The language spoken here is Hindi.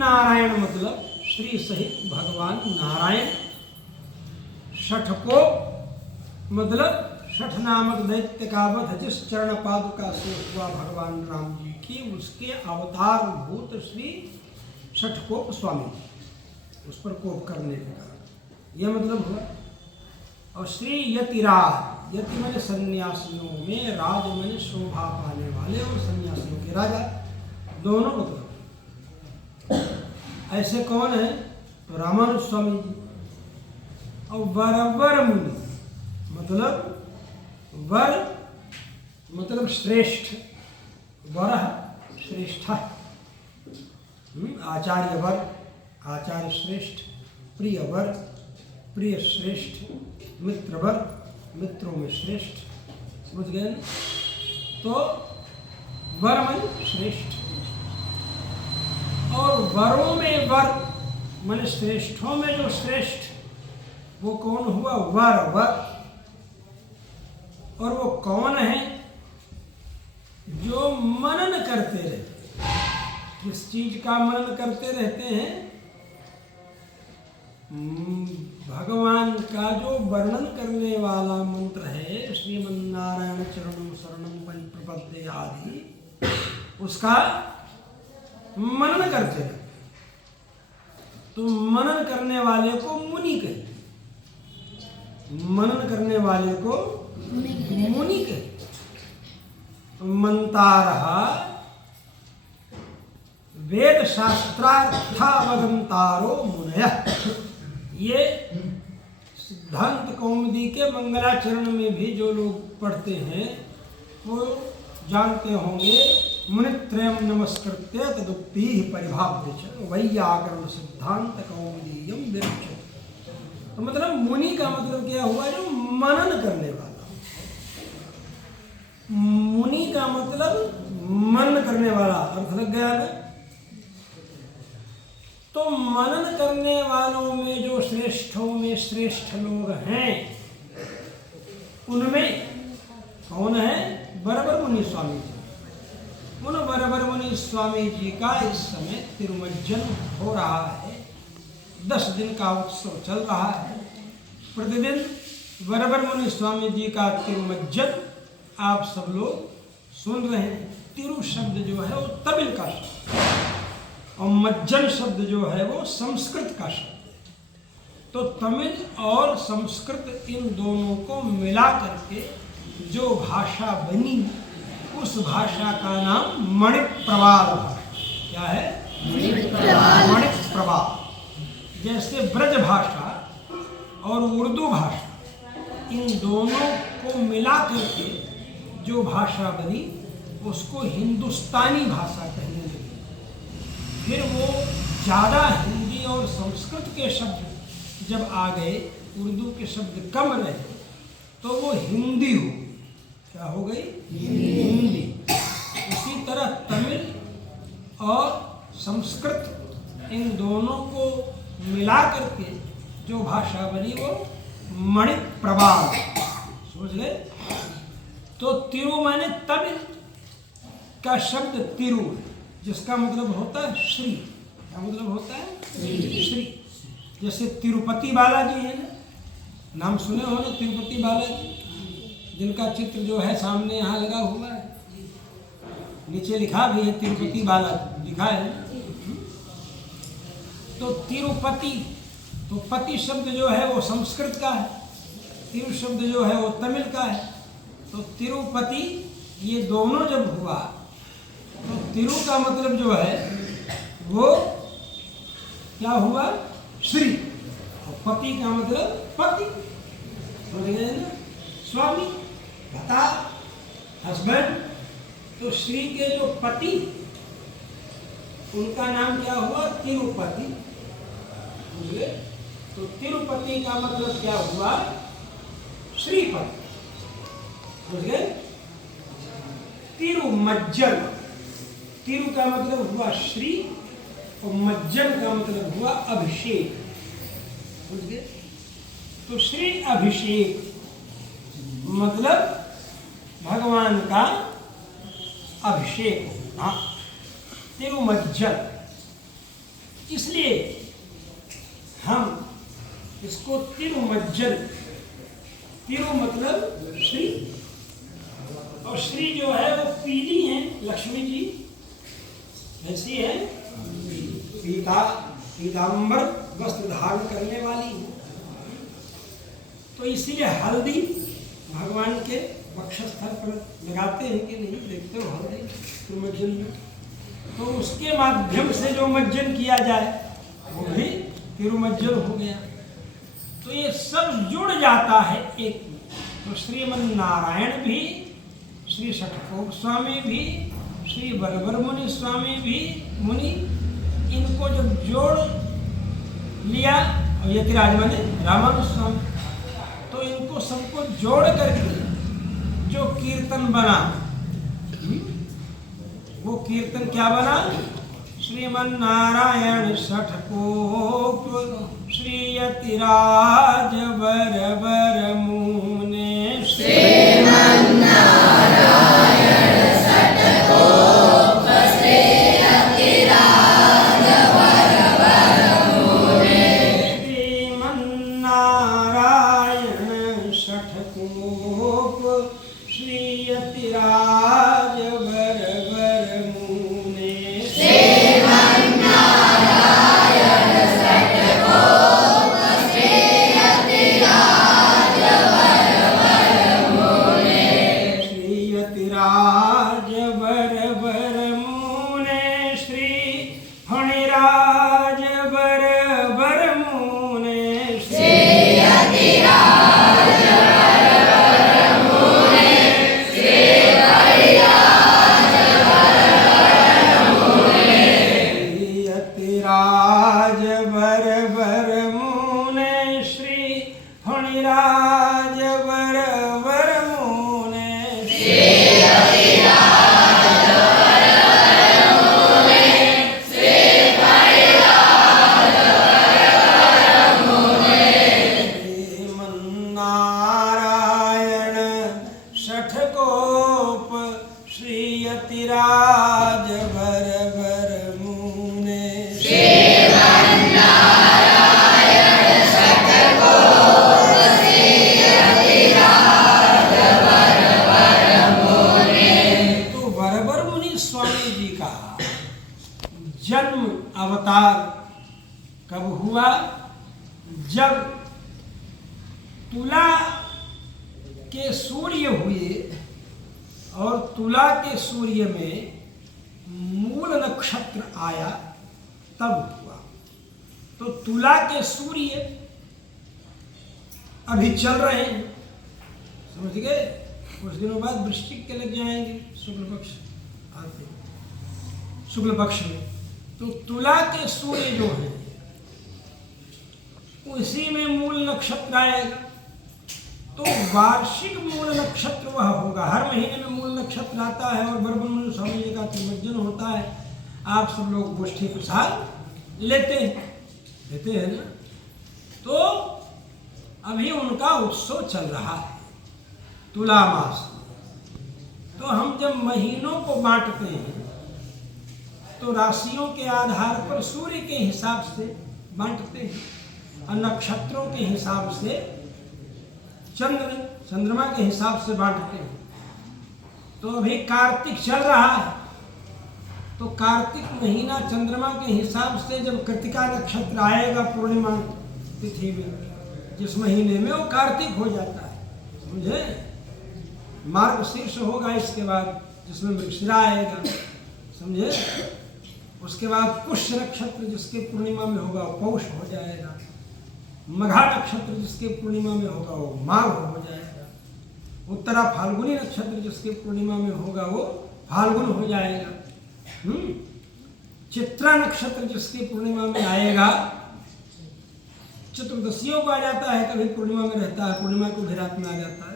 श्रीमन्नारायण मतलब श्री सहित भगवान नारायण। षठको मतलब षठ नामक दैत्य का वध जिस चरण पादुका से हुआ भगवान राम जी की, उसके अवतार भूत श्री षठकोप स्वामी, उस पर कोप करने का यह मतलब हुआ। और श्री यतिराज, यति मैंने सन्यासियों में, राज मैंने शोभा पाने वाले और सन्यासियों के राजा, दोनों मतलब। ऐसे कौन है? तो रामानुज स्वामी जी। और वरवर मुनि मतलब वर मतलब श्रेष्ठ, वर श्रेष्ठ, आचार्य वर, आचार्य श्रेष्ठ, प्रिय वर, प्रिय श्रेष्ठ, मित्र वर, मित्रों में श्रेष्ठ, समझ गए? तो वर मन श्रेष्ठ, और वरों में वर मन श्रेष्ठों में जो श्रेष्ठ, वो कौन हुआ? वर वर। और वो कौन है? जो मनन करते रहते। किस चीज का मनन करते रहते हैं? भगवान का जो वर्णन करने वाला मंत्र है, श्रीमन्नारायण चरणम शरणम परिप्रपद्ये आदि, उसका मनन करते रहते। तो मनन करने वाले को मुनि कहते, मनन करने वाले को मुनि कहते। मंतारहा वेद शास्त्रार्थावगंतारो मुनयः, ये सिद्धांत कौमुदी के मंगलाचरण में भी जो लोग पढ़ते हैं वो जानते होंगे। मुनित्रयम् नमस्कृत्य तदुक्ति परिभाव्य च वैयाकरण सिद्धांत कौमुदीयम् विरच्यते। तो मतलब मुनि का मतलब क्या हुआ? जो मनन करने वाला। मुनि का मतलब मनन करने वाला, अर्थ लग गया ना? तो मनन करने वालों में जो श्रेष्ठों में श्रेष्ठ लोग हैं, उनमें कौन है? बरबर मुनि स्वामी जी। उन बरबर मुनि स्वामी जी का इस समय तिरुमज्जन हो रहा है। 10 दिन का उत्सव चल रहा है। प्रतिदिन बरबर मुनि स्वामी जी का तिरुमज्जन आप सब लोग सुन रहे हैं। तिरु शब्द जो है वो तमिल का शब्द है, और मज्जन शब्द जो है वो संस्कृत का शब्द है। तो तमिल और संस्कृत इन दोनों को मिला करके जो भाषा बनी, उस भाषा का नाम मणिक प्रवाल भाषा। क्या है? मणिक प्रवाल। जैसे ब्रज भाषा और उर्दू भाषा, इन दोनों को मिला करके जो भाषा बनी, उसको हिंदुस्तानी भाषा कहने लगे। फिर वो ज़्यादा हिंदी और संस्कृत के शब्द जब आ गए, उर्दू के शब्द कम रहे, तो वो हिंदी हो। क्या हो गई? हिंदी। उसी तरह तमिल और संस्कृत, इन दोनों को मिला करके जो भाषा बनी वो मणिक प्रवाल। समझ गए? तो तिरु माने तमिल का शब्द तिरु, जिसका मतलब होता है श्री। क्या मतलब होता है? श्री। जैसे तिरुपति बालाजी है ना, नाम सुने हो ना? तिरुपति बालाजी, जिनका चित्र जो है सामने यहाँ लगा हुआ है, नीचे लिखा भी है तिरुपति बालाजी, लिखा है। तो तिरुपति, तो पति शब्द जो है वो संस्कृत का है, तिरु शब्द जो है वो तमिल का है। तो तिरुपति, ये दोनों जब हुआ तो तिरु का मतलब जो है वो क्या हुआ? श्री। और पति का मतलब पति, समझ गए ना? स्वामी, भता, हस्बैंड। तो श्री के जो पति, उनका नाम क्या हुआ? तिरुपति। समझे? तो तिरुपति का मतलब क्या हुआ? श्रीपति। समझ गए? तिरुमज्जन, तिरु का मतलब हुआ श्री, और मज्जन का मतलब हुआ अभिषेक। समझ गए? तो श्री अभिषेक मतलब भगवान का अभिषेक होना, तिरुमज्जन। इसलिए हम इसको तिरुमज्जन, तिरु मतलब श्री, और श्री जो है वो पीली है, लक्ष्मी जी ऐसी है, पीतांबर वस्त्र धारण करने वाली है। तो इसीलिए हल्दी भगवान के वक्षस्थल पर लगाते हैं कि नहीं, देखते हो हल्दी तिरुमज्जन में, तो उसके माध्यम से जो मज्जन किया जाए वो भी तिरुमज्जन हो गया। तो ये सब जुड़ जाता है एक में। तो श्रीमन नारायण भी, श्री षटकोप स्वामी भी, श्री बरबर मुनि स्वामी भी, मुनि इनको जब जोड़ लिया, और यतिराज माने रामानुज स्वामी, तो इनको सबको जोड़ करके जो कीर्तन बना, वो कीर्तन क्या बना? श्रीमन नारायण षटकोप श्री यतिराज बरबर मुने, श्रीमन नारायण षटकोप श्री यतिराज बरबर मुने, श्रीमन नारायण षटकोप श्री यतिराज बरबर मुने, श्रीमन नारायण षटकोप श्री यतिराज बरबर मुने, श्री यतिराज बरबर मुने, श्री फणिराज बरबर मुने, श्री यतिराज बरबर मुने, श्री फणिराज बरबर मुने, श्री यतिराज बरबर मुने, श्री फणिराज बरबर मुने, श्री नारायण षटकोप श्री यतिराज बरबर मुने, तो बरबर मुनि स्वामी जी का जन्म अवतार कब हुआ? जब तुला के सूर्य हुए और तुला के सूर्य में मूल नक्षत्र आया, तब हुआ। तो तुला के सूर्य अभी चल रहे हैं, समझ गए? कुछ दिनों बाद वृश्चिक के लग जाएंगे, शुक्ल पक्ष आते हैं, शुक्ल पक्ष में। तो तुला के सूर्य जो है उसी में मूल नक्षत्र आएगा, तो वार्षिक मूल नक्षत्र वह होगा। हर महीने में मूल नक्षत्र आता है और बरबर मुनि स्वामी जी का तिरुमज्जन होता है। आप सब लोग गोष्ठी प्रसाद लेते हैं ना। तो अभी उनका उत्सव चल रहा है तुला मास में। तो हम जब महीनों को बांटते हैं तो राशियों के आधार पर सूर्य के हिसाब से बांटते हैं और नक्षत्रों के हिसाब से चंद्रमा के हिसाब से बांटते हैं। तो अभी कार्तिक चल रहा है, तो कार्तिक महीना चंद्रमा के हिसाब से जब कृतिका नक्षत्र आएगा पूर्णिमा तिथि में, जिस महीने में वो कार्तिक हो जाता है, समझे? मार्गशीर्ष होगा इसके बाद, जिसमें मृगशिरा आएगा, समझे? उसके बाद पुष्य नक्षत्र जिसके पूर्णिमा में होगा वो पौष हो जाएगा। मघा नक्षत्र जिसके पूर्णिमा में होगा वो माघ हो जाएगा। उत्तरा फाल्गुनी नक्षत्र जिसके पूर्णिमा में होगा वो फाल्गुन हो जाएगा। चित्रा नक्षत्र जिसके पूर्णिमा में आएगा, चतुर्दशियों को आ जाता है, कभी पूर्णिमा में रहता है, पूर्णिमा को भी रात में आ जाता है।